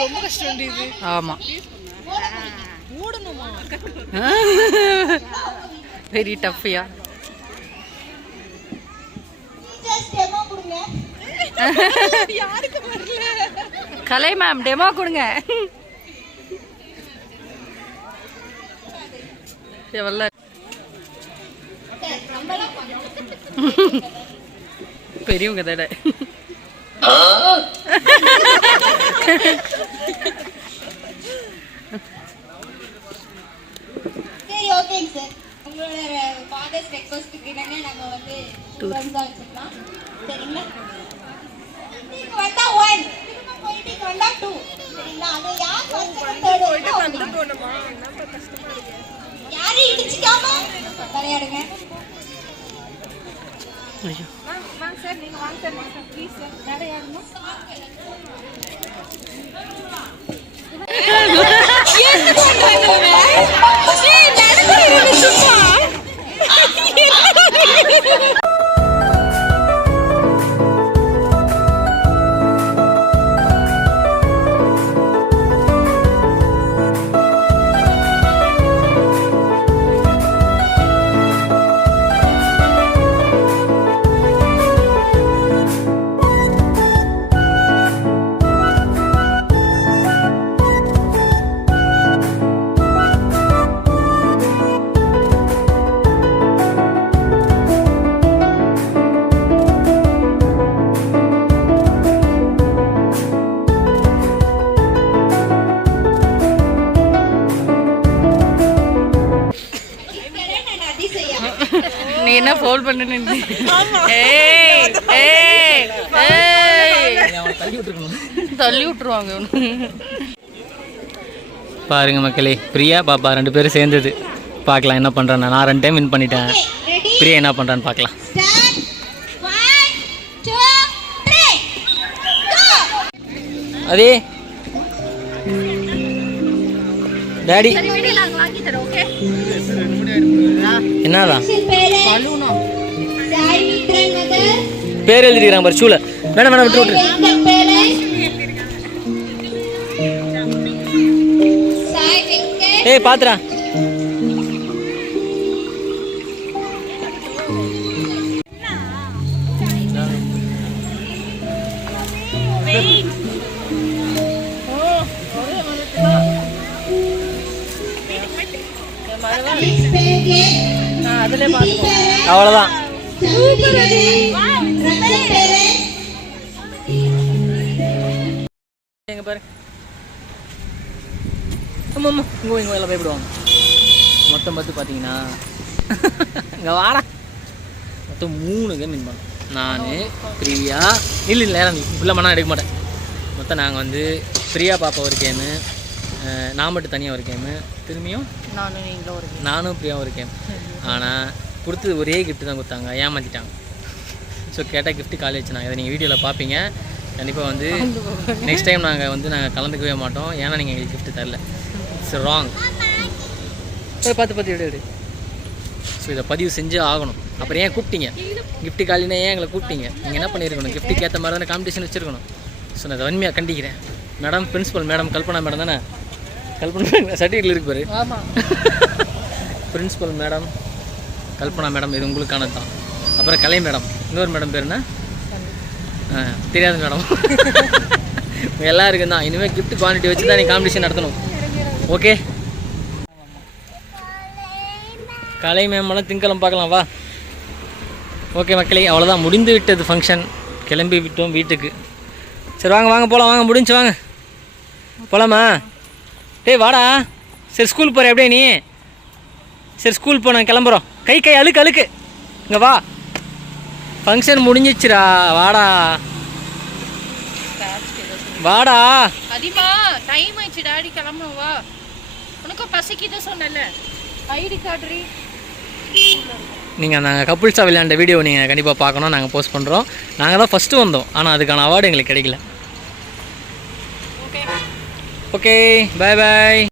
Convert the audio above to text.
ரொம்ப கஷ்டம் இது. ஆமாம் ஓடணுமா? வெரி டஃப்யா யாருக்கு வரல? கலை மேம் டெமோ கொடுங்க. எவ்வளோ? பெரியவங்க தானே. சார் உங்களோட ஃபாதர்ஸ் ரெக்வஸ்ட்டுக்கு இணங்க நாங்க வந்து வச்சுக்கலாம் சரிங்களா இங்க வந்தா ஒன் திரும்ப போயிட்டு வந்தா டூ சரிங்களா அது யார் ஃபர்ஸ்ட் போயிட்டு விளையாடுங்க ஐயோ வாங்க சார் நீங்கள் வாங்க சார் வாங்க சார் ப்ளீஸ் சார் விளையாடுங்க என்ன ஃபோல் பண்ணு ஏய் ஏய் ஏய். தள்ளி விட்டுருவாங்க. பாருங்க மக்களே பிரியா பாப்பா ரெண்டு பேரும் சேர்ந்தது. பார்க்கலாம் என்ன பண்ணுறான்னு நான் ரெண்டு டைம் வின் பண்ணிட்டேன். பிரியா என்ன பண்ணுறான்னு பார்க்கலாம். அதே. டாடி என்னதான் பேரு சாய் மித்ரன் மதர் பேர் எழுதிக்கிறாங்க பாரு ஷூல. வேணாம் வேணாம் விட்டு வெங்கட் ஏய் பாத்துறா. நெக்ஸ்ட் அதிலே பார்த்துக்கோ அவ்வளோதான் பேரு எங்க பாரு ஆமாம் ஆமாம் இங்கே இங்கே எல்லாம் பயப்படுவாங்க. மொத்தம் பார்த்து பார்த்தீங்கன்னா இங்கே வாடா. மொத்தம் மூணு கேம் வின் பண்ணோம். நான் பிரியா. இல்லை இல்லை நான் ஃபுல்லாக மண்ணா எடுக்க மாட்டேன். மொத்தம் நாங்கள் வந்து பிரியா பாப்பா ஒரு கேமு நான் மட்டும் தனியாக ஒரு கேமு திரும்பியும் நானும் நீங்களும் ஒரு நானும் பிரியா ஒரு கேம் ஆனால் கொடுத்தது ஒரே gift தான் கொடுத்தாங்க. ஏமாற்றிட்டாங்க ஸோ கேட்டால் gift காலி வச்சுனாங்க இதை நீங்கள் வீடியோவில் பார்ப்பீங்க கண்டிப்பாக வந்து நெக்ஸ்ட் டைம் நாங்கள் வந்து நாங்கள் கலந்துக்கவே மாட்டோம். ஏன்னா நீங்கள் எங்களுக்கு gift தரல. இட்ஸ் ராங் பார்த்து பார்த்து எடு எடு. ஸோ இதை பதிவு செஞ்சே ஆகணும். அப்புறம் ஏன் கூப்பிட்டீங்க? gift காலினா ஏன் எங்களை கூப்பிட்டீங்க? நீங்கள் என்ன பண்ணியிருக்கணும் கிஃப்ட்டுக்கு ஏற்ற மாதிரி தானே காம்படிஷன் வச்சுருக்கணும். ஸோ நான் அதை வன்மையாக கண்டிக்கிறேன். Madam principal madam Kalpana madam தானே? கல்பனா சர்டிஃபிகேட் இருக்கு பாரு. ஆமாம் பிரின்சிபல் மேடம் கல்பனா மேடம் இது உங்களுக்கானது தான் அப்புறம் கலை மேடம். இன்னொரு மேடம் பேர் என்ன? ஆ, தெரியாது மேடம். எல்லாருக்கும் தான். இனிமேல் gift குவான்டிட்டி வச்சு தான் நீ காம்படிஷன் நடத்தணும். ஓகே கலை மேமெல்லாம் திங்கலம் பார்க்கலாம் வா. ஓகே மக்களே அவ்வளோதான் முடிந்து விட்டது ஃபங்க்ஷன் கிளம்பி விட்டோம் வீட்டுக்கு. சரி வாங்க வாங்க போகலாம் வாங்க முடிஞ்சு வாங்க. போகலாமா டேய் வாடா. சரி ஸ்கூல் போகிற எப்படியே நீ? சரி ஸ்கூல் போ நான் கிளம்புறோம். கை கை அழுக்கு அழுக்கு. இங்கே வா. ஃபங்க்ஷன் முடிஞ்சிச்சுடா. வாடா. வாடா. அதிமா டைம் ஆயிடுச்சு டாடி. கிளம்பணும் வா. உனக்கும் பசிக்கிட்டு சொன்னல ஐடி கார்டு ரீ நீங்கள் நாங்கள் கப்புள்ஸாக விளையாண்ட வீடியோ நீங்கள் கண்டிப்பாக பார்க்கணும். நாங்கள் போஸ்ட் பண்ணுறோம் நாங்கள் தான் ஃபஸ்ட்டு வந்தோம். ஆனால் அதுக்கான அவார்டு எங்களுக்கு கிடைக்கல. Okay, bye-bye.